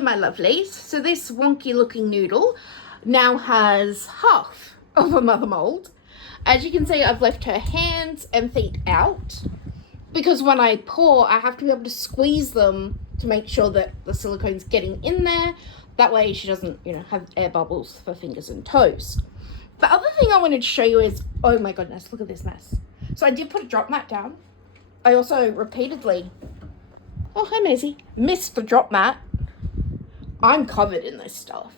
Hello, my lovelies. So this wonky looking noodle now has half of a mother mold. As you can see, I've left her hands and feet out because when I pour, I have to be able to squeeze them to make sure that the silicone's getting in there. That way she doesn't, have air bubbles for fingers and toes. The other thing I wanted to show you is, oh my goodness, look at this mess. So I did put a drop mat down. I also repeatedly, oh hi Maisie, missed the drop mat. I'm covered in this stuff.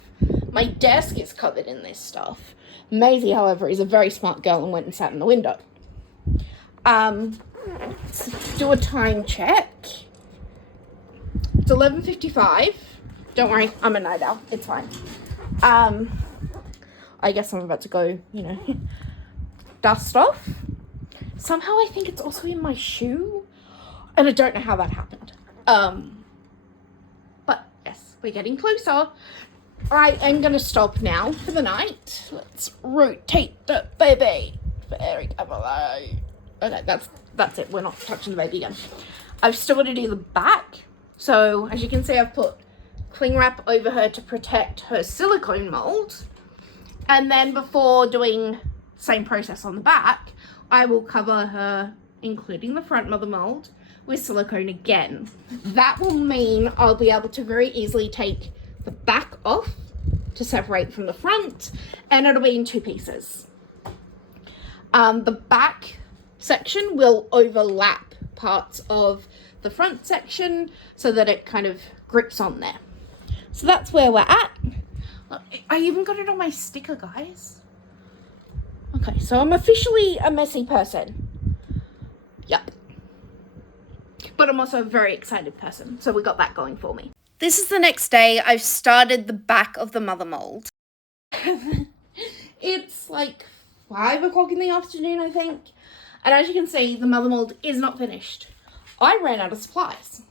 My desk is covered in this stuff. Maisie, however, is a very smart girl and went and sat in the window. Let's do a time check. It's 11:55. Don't worry, I'm a night owl. It's fine. I guess I'm about to go, dust off. Somehow I think it's also in my shoe. And I don't know how that happened. But yes, we're getting closer. I am going to stop now for the night. Let's rotate the baby. Very carefully. Okay, that's it. We're not touching the baby again. I've still got to do the back. So as you can see, I've put cling wrap over her to protect her silicone mold. And then before doing same process on the back, I will cover her, including the front mother mold, with silicone again. That will mean I'll be able to very easily take the back off to separate from the front, and it'll be in two pieces. The back section will overlap parts of the front section so that it kind of grips on there. So that's where we're at. I even got it on my sticker, guys. Okay, so I'm officially a messy person. Yep. But I'm also a very excited person, so we got that going for me. This is the next day. I've started the back of the mother mold. It's like 5 o'clock in the afternoon, I think. And as you can see, the mother mold is not finished. I ran out of supplies.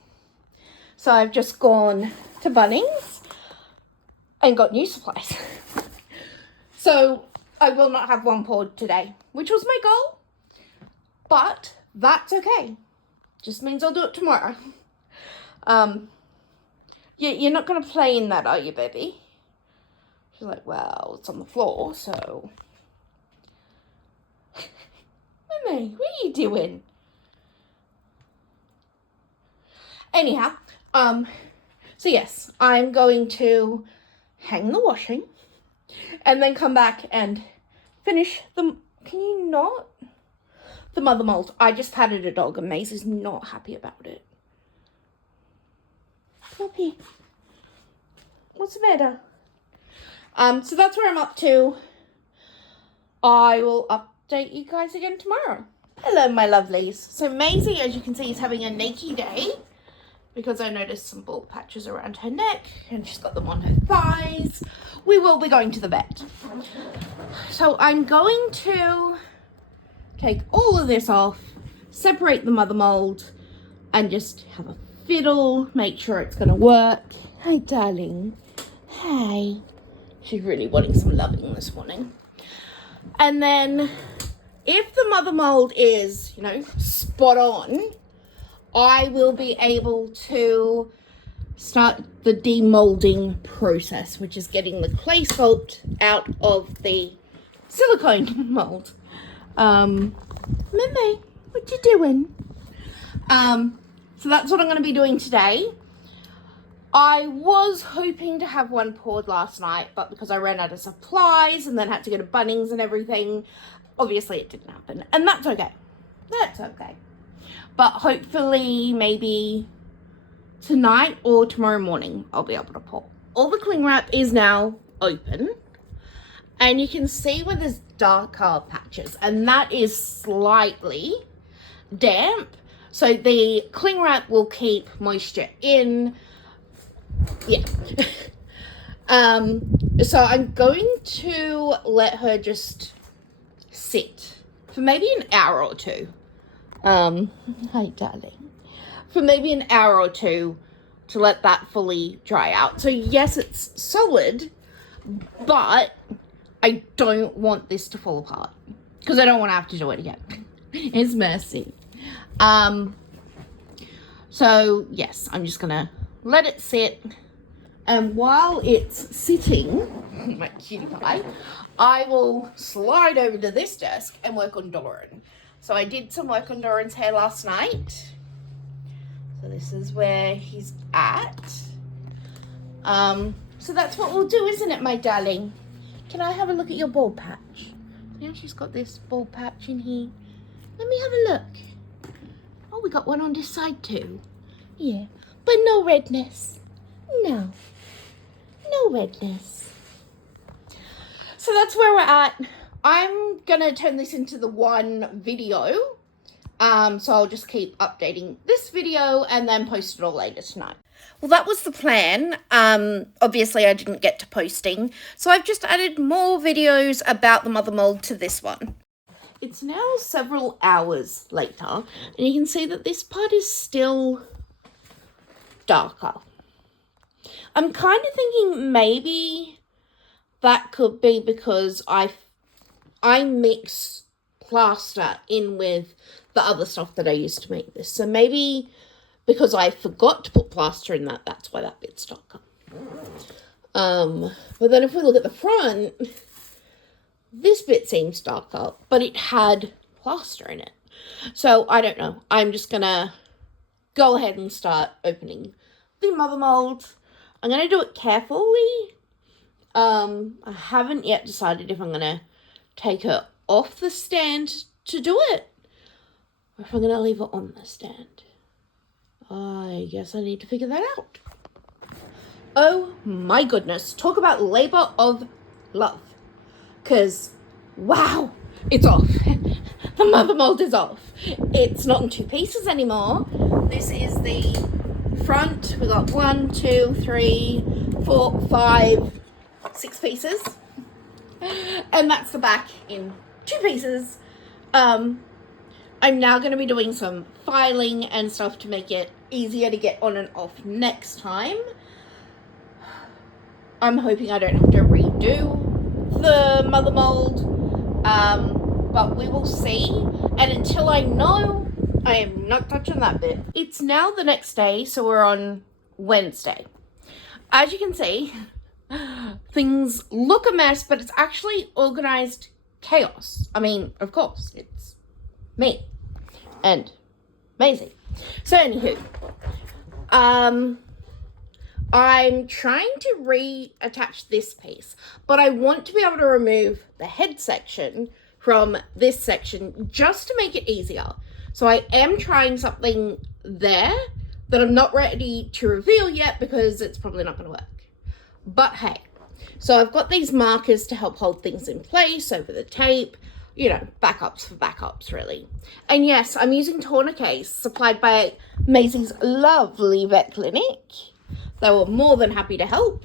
So I've just gone to Bunnings and got new supplies. So I will not have one poured today, which was my goal. But that's okay. Just means I'll do it tomorrow. You're not going to play in that, are you, baby? She's like, well, it's on the floor, so... Mummy, what are you doing? Anyhow, so yes, I'm going to hang the washing and then come back and finish the... Can you not? The mother mold. I just patted a dog and Maisie's not happy about it. Puppy. What's the matter? So that's where I'm up to. I will update you guys again tomorrow. Hello, my lovelies. So Maisie, as you can see, is having a naked day because I noticed some bald patches around her neck and she's got them on her thighs. We will be going to the vet. So I'm going to take all of this off, separate the mother mold, and just have a fiddle, make sure it's going to work. Hi, darling. Hi. She's really wanting some loving this morning. And then if the mother mold is, spot on, I will be able to start the demolding process, which is getting the clay sculpt out of the silicone mold. Mimi, what you doing? So that's what I'm going to be doing today. I was hoping to have one poured last night, but because I ran out of supplies and then had to go to Bunnings and everything, obviously it didn't happen. And that's okay. That's okay. But hopefully maybe tonight or tomorrow morning I'll be able to pour. All the cling wrap is now open. And you can see where there's darker patches, and that is slightly damp. So the cling wrap will keep moisture in. Yeah. So I'm going to let her just sit for maybe an hour or two. Hi, darling. For maybe an hour or two to let that fully dry out. So yes, it's solid, but I don't want this to fall apart because I don't want to have to do it again. It's messy. So yes, I'm just gonna let it sit And while it's sitting, my cutie pie, I will slide over to this desk and work on Doran. So I did some work on Doran's hair last night. So this is where he's at. So that's what we'll do, isn't it, my darling? Can I have a look at your bald patch? Now she's got this bald patch in here. Let me have a look. Oh, we got one on this side too. Yeah, but no redness. No redness. So that's where we're at. I'm gonna turn this into the one video. So I'll just keep updating this video and then post it all later tonight. Well, that was the plan. Obviously I didn't get to posting, so I've just added more videos about the mother mold to this one. It's now several hours later, and you can see that this part is still darker. I'm kind of thinking maybe that could be because I mix plaster in with the other stuff that I used to make this. So maybe because I forgot to put plaster in that, that's why that bit's darker. But then if we look at the front, this bit seems darker, but it had plaster in it. So I don't know. I'm just gonna go ahead and start opening the mother mold. I'm gonna do it carefully. I haven't yet decided if I'm gonna take her off the stand to do it, or if I'm gonna leave her on the stand. I guess I need to figure that out. Oh my goodness, talk about labor of love. Because, wow, it's off. The mother mold is off. It's not in two pieces anymore. This is the front. We got 1, 2, 3, 4, 5, 6 pieces. And that's the back in 2 pieces. I'm now going to be doing some filing and stuff to make it easier to get on and off next time. I'm hoping I don't have to redo the mother mold, but we will see. And until I know, I am not touching that bit. It's now the next day, so we're on Wednesday. As you can see, things look a mess, but it's actually organized chaos. I mean, of course, it's me and Maisie. So anywho, I'm trying to reattach this piece, but I want to be able to remove the head section from this section just to make it easier. So I am trying something there that I'm not ready to reveal yet because it's probably not going to work. But hey, so I've got these markers to help hold things in place over the tape, you know, backups for backups really. And yes, I'm using tourniquets supplied by Maisie's lovely vet clinic. They were more than happy to help.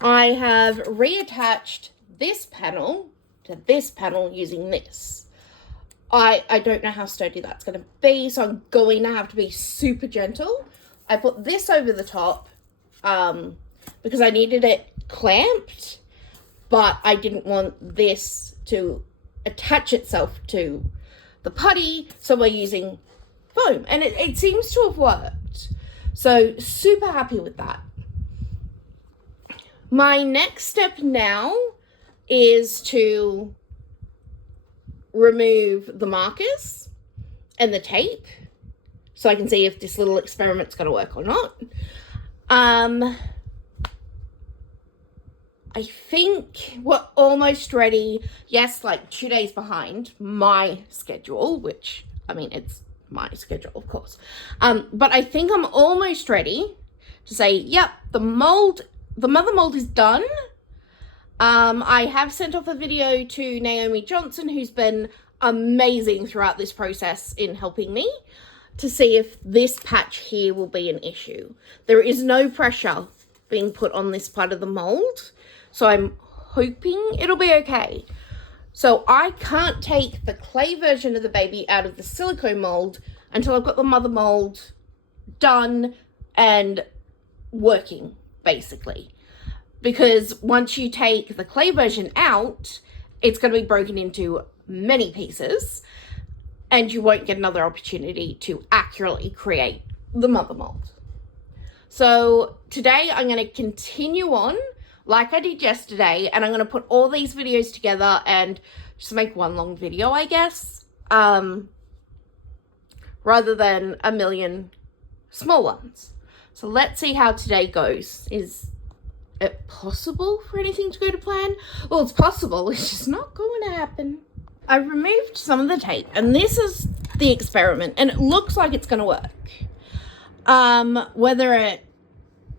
I have reattached this panel to this panel using this. I don't know how sturdy that's going to be, so I'm going to have to be super gentle. I put this over the top because I needed it clamped, but I didn't want this to attach itself to the putty, so we're using foam, and it seems to have worked. So super happy with that. My next step now is to remove the markers and the tape so I can see if this little experiment's going to work or not. I think we're almost ready. Yes, like 2 days behind my schedule, which, I mean, it's my schedule, of course. But I think I'm almost ready to say, yep, the mother mold is done. I have sent off a video to Naomi Johnson, who's been amazing throughout this process in helping me, to see if this patch here will be an issue. There is no pressure being put on this part of the mold, so I'm hoping it'll be okay. So I can't take the clay version of the baby out of the silicone mold until I've got the mother mold done and working, basically. Because once you take the clay version out, it's going to be broken into many pieces and you won't get another opportunity to accurately create the mother mold. So today I'm going to continue on like I did yesterday, and I'm going to put all these videos together and just make one long video, I guess, rather than a million small ones. So let's see how today goes. Is it possible for anything to go to plan? Well, it's possible, it's just not going to happen. I removed some of the tape, and this is the experiment, and it looks like it's going to work. Whether it,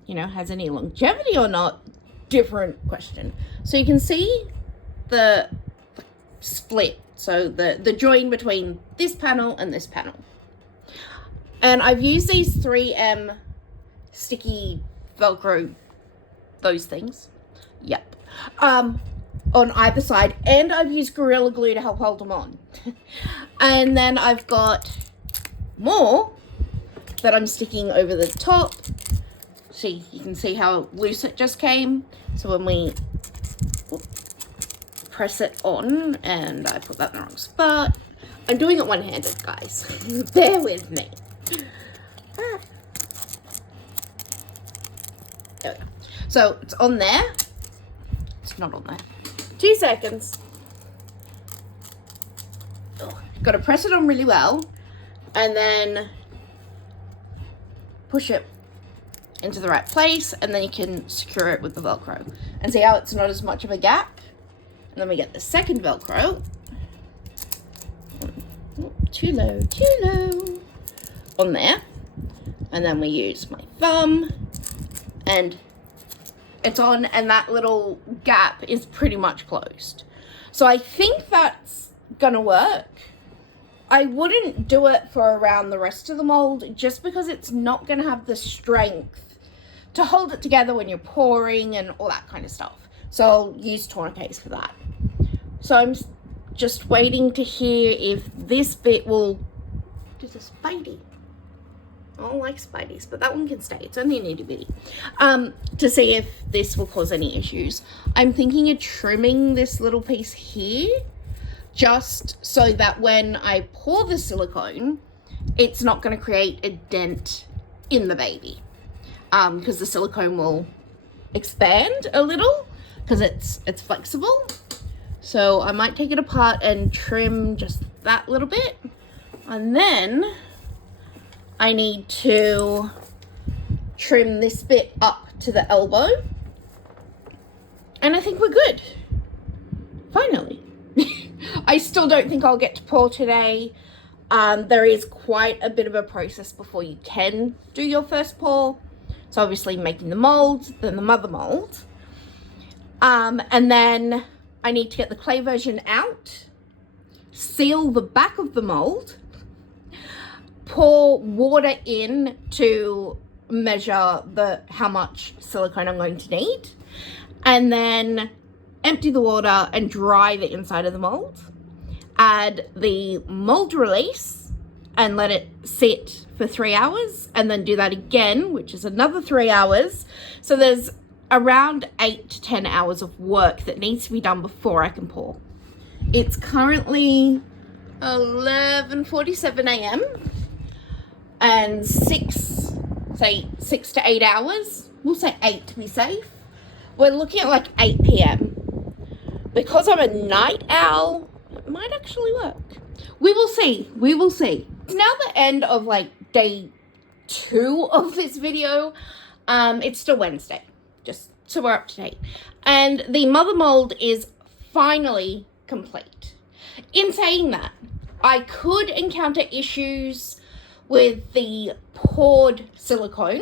has any longevity or not, different question. So you can see the split, so the join between this panel and this panel. And I've used these 3M sticky Velcro, those things. Yep. On either side, and I've used Gorilla Glue to help hold them on. And then I've got more that I'm sticking over the top. See, you can see how loose it just came. So when we press it on, and I put that in the wrong spot. I'm doing it one-handed, guys. Bear with me. There we go. So it's on there. It's not on there. 2 seconds. Got to press it on really well, and then push it into the right place, and then you can secure it with the Velcro. And see how it's not as much of a gap? And then we get the second Velcro. Too low. On there. And then we use my thumb, and it's on, and that little gap is pretty much closed. So I think that's gonna work. I wouldn't do it for around the rest of the mold, just because it's not gonna have the strength to hold it together when you're pouring and all that kind of stuff. So I'll use tourniquets for that. So I'm just waiting to hear if this bit will do the Spidey. I don't like Spideys, but that one can stay. It's only an itty bitty. To see if this will cause any issues. I'm thinking of trimming this little piece here, just so that when I pour the silicone, it's not going to create a dent in the baby. Because the silicone will expand a little, because it's flexible. So I might take it apart and trim just that little bit. And then I need to trim this bit up to the elbow. And I think we're good. Finally. I still don't think I'll get to pour today. There is quite a bit of a process before you can do your first pour. So obviously making the mold, then the mother mold. And then I need to get the clay version out, seal the back of the mold, pour water in to measure how much silicone I'm going to need, and then empty the water and dry the inside of the mold. Add the mold release and let it sit for 3 hours, and then do that again, which is another 3 hours. So there's around 8 to 10 hours of work that needs to be done before I can pour. It's currently 11:47 a.m. and 6 to 8 hours. We'll say 8 to be safe. We're looking at like 8 p.m. Because I'm a night owl, it might actually work. We will see. It's now the end of like day 2 of this video. It's still Wednesday, just so we're up to date. And the mother mold is finally complete. In saying that, I could encounter issues with the poured silicone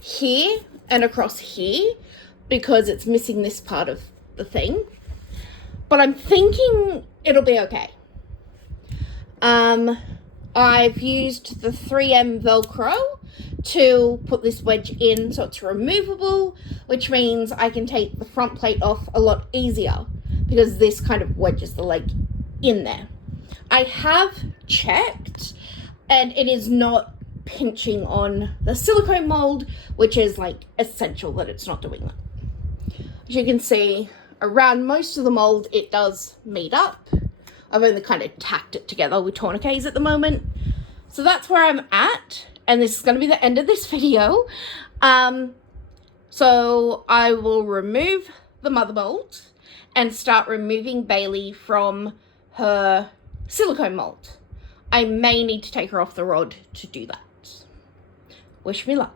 here and across here because it's missing this part of the thing. But I'm thinking it'll be okay. I've used the 3M Velcro to put this wedge in so it's removable, which means I can take the front plate off a lot easier because this kind of wedges the leg in there. I have checked and it is not pinching on the silicone mold, which is like essential that it's not doing that. As you can see, around most of the mold it does meet up. I've only kind of tacked it together with tourniquets at the moment. So that's where I'm at. and this is going to be the end of this video. So I will remove the mother mold and start removing Bailey from her silicone mold. I may need to take her off the rod to do that. Wish me luck.